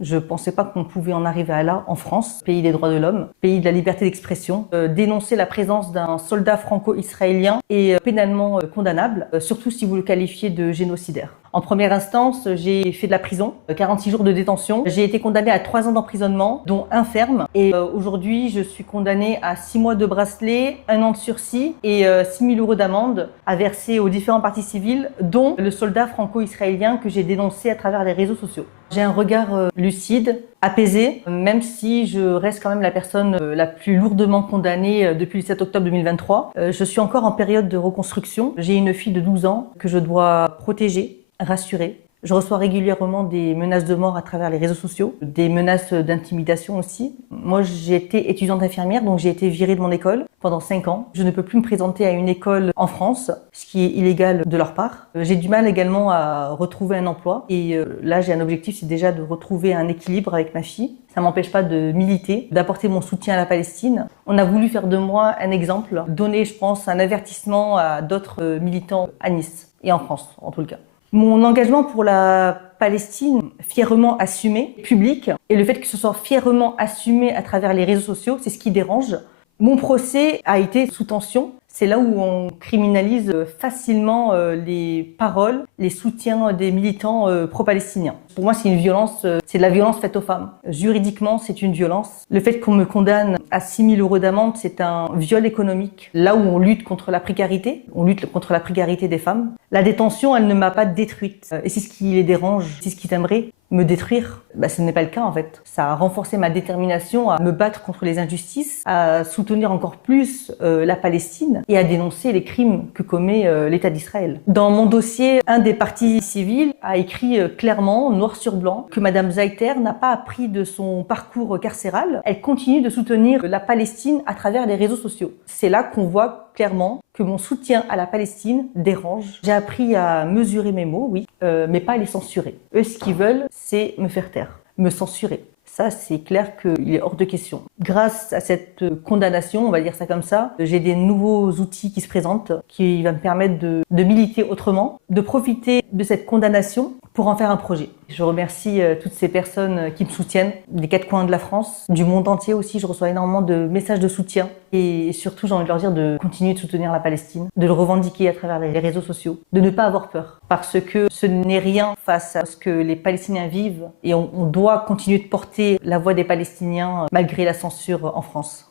Je ne pensais pas qu'on pouvait en arriver à là en France, pays des droits de l'homme, pays de la liberté d'expression. Dénoncer la présence d'un soldat franco-israélien est pénalement condamnable, surtout si vous le qualifiez de génocidaire. En première instance, j'ai fait de la prison, 46 jours de détention. J'ai été condamnée à 3 ans d'emprisonnement, dont 1 ferme. Et aujourd'hui, je suis condamnée à 6 mois de bracelet, 1 an de sursis et 6 000 € d'amende à verser aux différents parties civiles, dont le soldat franco-israélien que j'ai dénoncé à travers les réseaux sociaux. J'ai un regard lucide, apaisé, même si je reste quand même la personne la plus lourdement condamnée depuis le 7 octobre 2023. Je suis encore en période de reconstruction. J'ai une fille de 12 ans que je dois protéger, rassurer. Je reçois régulièrement des menaces de mort à travers les réseaux sociaux, des menaces d'intimidation aussi. Moi, j'étais étudiante infirmière, donc j'ai été virée de mon école pendant 5 ans. Je ne peux plus me présenter à une école en France, ce qui est illégal de leur part. J'ai du mal également à retrouver un emploi. Et là, j'ai un objectif, c'est déjà de retrouver un équilibre avec ma fille. Ça m'empêche pas de militer, d'apporter mon soutien à la Palestine. On a voulu faire de moi un exemple, donner, je pense, un avertissement à d'autres militants à Nice et en France, en tout cas. Mon engagement pour la Palestine, fièrement assumé, public, et le fait que ce soit fièrement assumé à travers les réseaux sociaux, c'est ce qui dérange. Mon procès a été sous tension. C'est là où on criminalise facilement les paroles, les soutiens des militants pro-palestiniens. Pour moi, c'est une violence, c'est de la violence faite aux femmes. Juridiquement, c'est une violence. Le fait qu'on me condamne à 6 000 € d'amende, c'est un viol économique. Là où on lutte contre la précarité, on lutte contre la précarité des femmes. La détention, elle ne m'a pas détruite. Et c'est ce qui les dérange, c'est ce qui t'aimerait me détruire. Ce n'est pas le cas en fait. Ça a renforcé ma détermination à me battre contre les injustices, à soutenir encore plus la Palestine et à dénoncer les crimes que commet l'État d'Israël. Dans mon dossier, un des partis civils a écrit clairement, noir sur blanc, que Madame Zaïter n'a pas appris de son parcours carcéral. Elle continue de soutenir la Palestine à travers les réseaux sociaux. C'est là qu'on voit clairement que mon soutien à la Palestine dérange. J'ai appris à mesurer mes mots, oui, mais pas à les censurer. Eux, ce qu'ils veulent, c'est me faire taire, me censurer. Ça, c'est clair qu'il est hors de question. Grâce à cette condamnation, on va dire ça comme ça, j'ai des nouveaux outils qui se présentent, qui vont me permettre de militer autrement, de profiter de cette condamnation pour en faire un projet. Je remercie toutes ces personnes qui me soutiennent, des 4 coins de la France, du monde entier aussi. Je reçois énormément de messages de soutien et surtout, j'ai envie de leur dire de continuer de soutenir la Palestine, de le revendiquer à travers les réseaux sociaux, de ne pas avoir peur parce que ce n'est rien face à ce que les Palestiniens vivent et on doit continuer de porter la voix des Palestiniens malgré la censure en France.